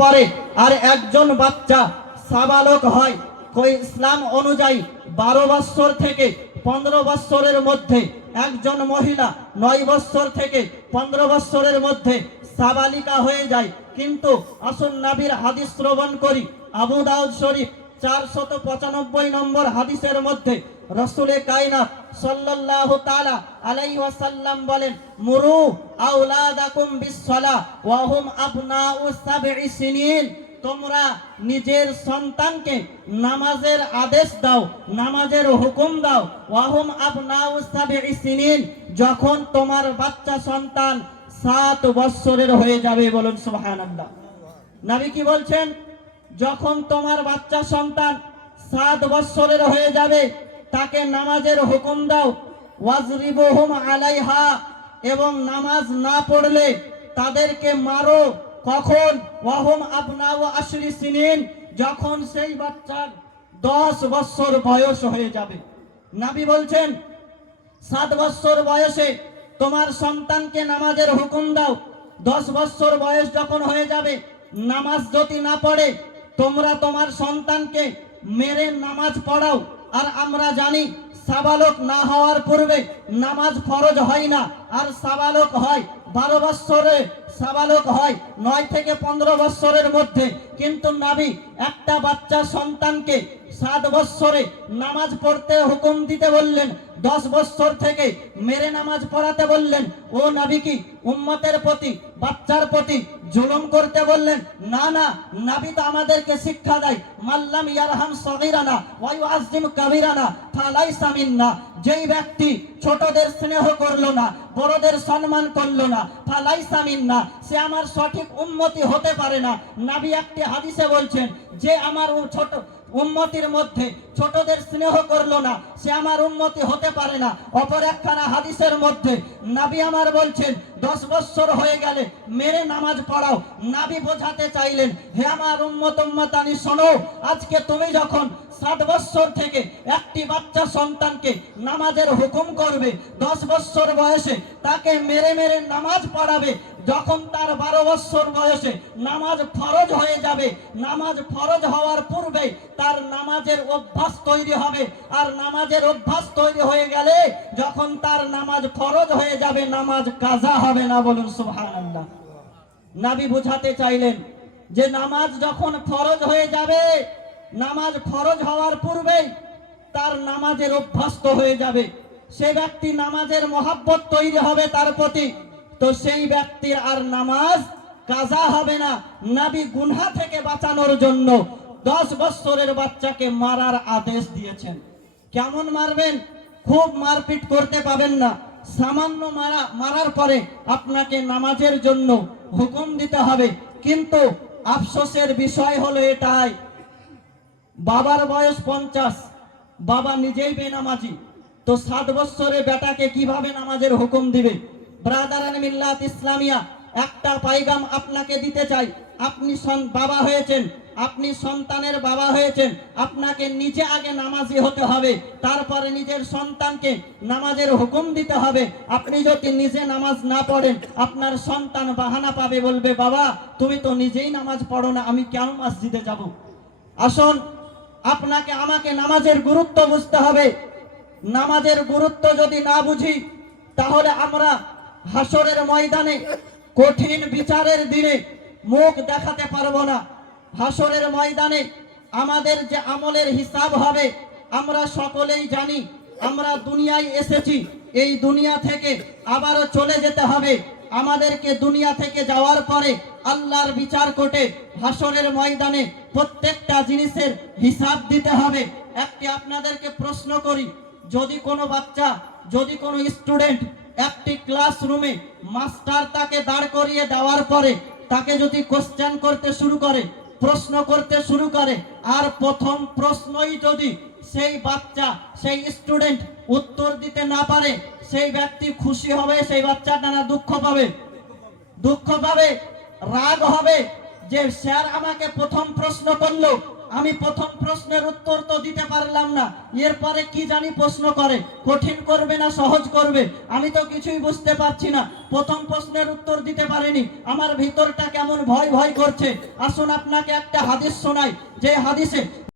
পরে আর একজন বাচ্চা সাবালক হয়। ইসলাম অনুযায়ী বারো বৎসর থেকে পনেরো বৎসরের মধ্যে একজন মহিলা নয় বৎসর থেকে পনেরো বৎসরের মধ্যে সাবালিকা হয়ে যায়। কিন্তু আসুন নাবির হাদিস শ্রবণ করি। আবু দাউদ শরীফ চারশত পঁচানব্বই নম্বর হাদিসের মধ্যে রসুলে কায়নাত সাল্লাল্লাহু তাআলা আলাইহি ওয়াসাল্লাম বলেন, মুরু আওলাদাকুম বিসসালা ওয়া হুম আবনাউ সাবঈ সিনিন। তোমরা নিজের সন্তানকে নামাজের আদেশ দাও, নামাজের হুকুম দাও। ওয়াহুম আবনাউ সাবঈ সিনিন। যখন তোমার বাচ্চা সন্তান সাত বৎসরের হয়ে যাবে বলুন সুবহানাল্লাহ। নবী কি বলছেন? যখন তোমার বাচ্চা সন্তান সাত বৎসরের হয়ে যাবে তাকে নামাজের হুকুম দাও। ওয়াজরিবুহুম আলাইহা, এবং নামাজ না পড়লে তাদেরকে মারো। কখন? ওয়াহুম আবনাউ আশরি সিনিন, যখন সেই বাচ্চার দশ বৎসর বয়স হয়ে যাবে। নাবি বলছেন, সাত বৎসর বয়সে তোমার সন্তানকে নামাজের হুকুম দাও। দশ বৎসর বয়স যখন হয়ে যাবে, নামাজ যদি না পড়ে, তোমরা তোমার সন্তানকে মেরে নামাজ পড়াও। আর আমরা জানি সাবালক না হওয়ার পূর্বে নামাজ ফরজ হয় না। আর সাবালক হয় বারো বৎসরে, সাবালক হয় নয় থেকে পনেরো বৎসরের মধ্যে। কিন্তু নাবি, একটা বাচ্চা সন্তানকে সাত বৎসরে নামাজ পড়তে হুকুম দিতে বললেন দশ বৎসর থেকে মেরে নামাজ পড়াতে বললেন, ও নাবি কি, উম্মতের প্রতি, বাচ্চার প্রতি জুলুম করতে বললেন? না না, নাবি তো আমাদেরকে শিক্ষা দেয়, মাল্লাম ইয়ারহাম সগীরানা ওয়া ইউআযযিম কাবীরানা, ফালাইসা মিন্না, যেই ব্যক্তি ছোটদের স্নেহ করল না, বড়দের সম্মান করল না, ফালাইসা মিন্না, সে আমার সঠিক উন্মতি হতে পারে না। নাবি একটি হাদিসে বলছেন, যে আমার ছোট উন্মতির মধ্যে ছোটদের স্নেহ করল না, সে আমার উন্মতি হতে পারে না। অপর একখানা হাদিসের মধ্যে নাবি আমার বলছেন, দশ বৎসর হয়ে গেলে মেরে নামাজ পড়াও। নাবি বোঝাতে চাইলেন, হে আমার উম্মত উম্মতানি, শোনো, আজকে তুমি যখন সাত বৎসর থেকে একটি বাচ্চা সন্তানকে নামাজের হুকুম করবে, দশ বৎসর বয়সে তাকে মেরে মেরে নামাজ পড়াবে যখন তার বারো বৎসর বয়সে নামাজ ফরজ হয়ে যাবে, নামাজ ফরজ হওয়ার পূর্বে তার নামাজের অভ্যাস তৈরি হবে। আর নামাজের অভ্যাস তৈরি হয়ে গেলে যখন তার নামাজ ফরজ হয়ে যাবে, নামাজ কাজা হবে না বলুন সুবহানাল্লাহ। নাবি বুঝাতে চাইলেন যে নামাজ যখন ফরজ হয়ে যাবে, নামাজ ফরজ হওয়ার পূর্বেই তার নামাজের অভ্যস্ত হয়ে যাবে। সে ব্যক্তি নামাজের মহাব্বত তৈরি হবে তার প্রতি। তো সেই ব্যক্তির আর নামাজ কাজা হবে না। নাবি গুনহা থেকে বাঁচানোর জন্য দশ বৎসরের বাচ্চাকে মারার আদেশ দিয়েছেন। কেমন মারবেন? খুব মারপিট করতে পাবেন না। সামান্য মারা, মারার পরে আপনাকে নামাজের জন্য হুকুম দিতে হবে। কিন্তু আফসোসের বিষয় হলো এটাই। বাবার বয়স পঞ্চাশ, বাবা নিজেই বেনামাজি। তো সাত বৎসরে বেটাকে কীভাবে নামাজের হুকুম দিবে? ব্রাদারান মিল্লাত ইসলামিয়া একটা পাইগাম আপনাকে দিতে চাই। আপনি বাবা হয়েছেন, আপনি সন্তানের বাবা হয়েছেন, আপনাকে নিজে আগে নামাজি হতে হবে, তারপরে নিজের সন্তানকে নামাজের হুকুম দিতে হবে। আপনি যদি নিজে নামাজ না পড়েন, আপনার সন্তান বাহানা পাবে, বলবে, বাবা, তুমি তো নিজেই নামাজ পড়ো না, আমি কেন মসজিদে যাব? আসুন, আপনাকে, আমাকে নামাজের গুরুত্ব বুঝতে হবে। নামাজের গুরুত্ব যদি না বুঝি, তাহলে আমরা হাসরের ময়দানে কঠিন বিচারের দিনে মুখ দেখাতে পারব না। হাসরের ময়দানে আমাদের যে আমলের হিসাব হবে, আমরা সকলেই জানি, আমরা দুনিয়ায় এসেছি, এই দুনিয়া থেকে আবারও চলে যেতে হবে। আমাদেরকে দুনিয়া থেকে যাওয়ার পরে আল্লাহর বিচার কোটে হাসরের ময়দানে প্রত্যেকটা জিনিসের হিসাব দিতে হবে। একটি আপনাদেরকে প্রশ্ন করি, যদি কোনো বাচ্চা, যদি কোনো স্টুডেন্ট একটি ক্লাসরুমে মাস্টার তাকে দাঁড় করিয়ে দেওয়ার পরে তাকে যদি কোশ্চেন করতে শুরু করে, প্রশ্ন করতে শুরু করে, আর প্রথম প্রশ্নই যদি সেই বাচ্চা, সেই স্টুডেন্ট উত্তর দিতে না পারে, সেই ব্যক্তি খুশি হবে, সেই বাচ্চা না দুঃখ পাবে। দুঃখ পাবে, রাগ হবে যে, স্যার আমাকে প্রথম প্রশ্ন করল। আমি প্রথম প্রশ্নের উত্তর তো দিতে পারলাম না। এরপরে কি জানি প্রশ্ন করে। কঠিন করবে না, সহজ করবে? আমি তো কিছুই বুঝতে পারছি না। প্রথম প্রশ্নের উত্তর দিতে পারেনি। আমার ভিতরটা কেমন ভয় ভয় করছে। আসুন আপনাকে একটা হাদিস শোনাই। যে হাদিসে